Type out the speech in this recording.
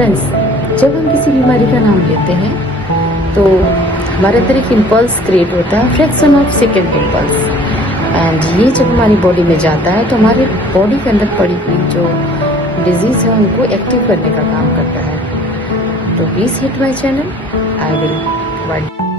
Friends, जब हम किसी बीमारी का नाम लेते हैं तो हमारे अंदर एक इम्पल्स क्रिएट होता है, fraction of second impulse. And ये जब हमारी बॉडी में जाता है तो हमारे बॉडी के अंदर पड़ी हुई जो डिजीज है उनको एक्टिव करने का काम करता है। तो please hit my channel, I will provide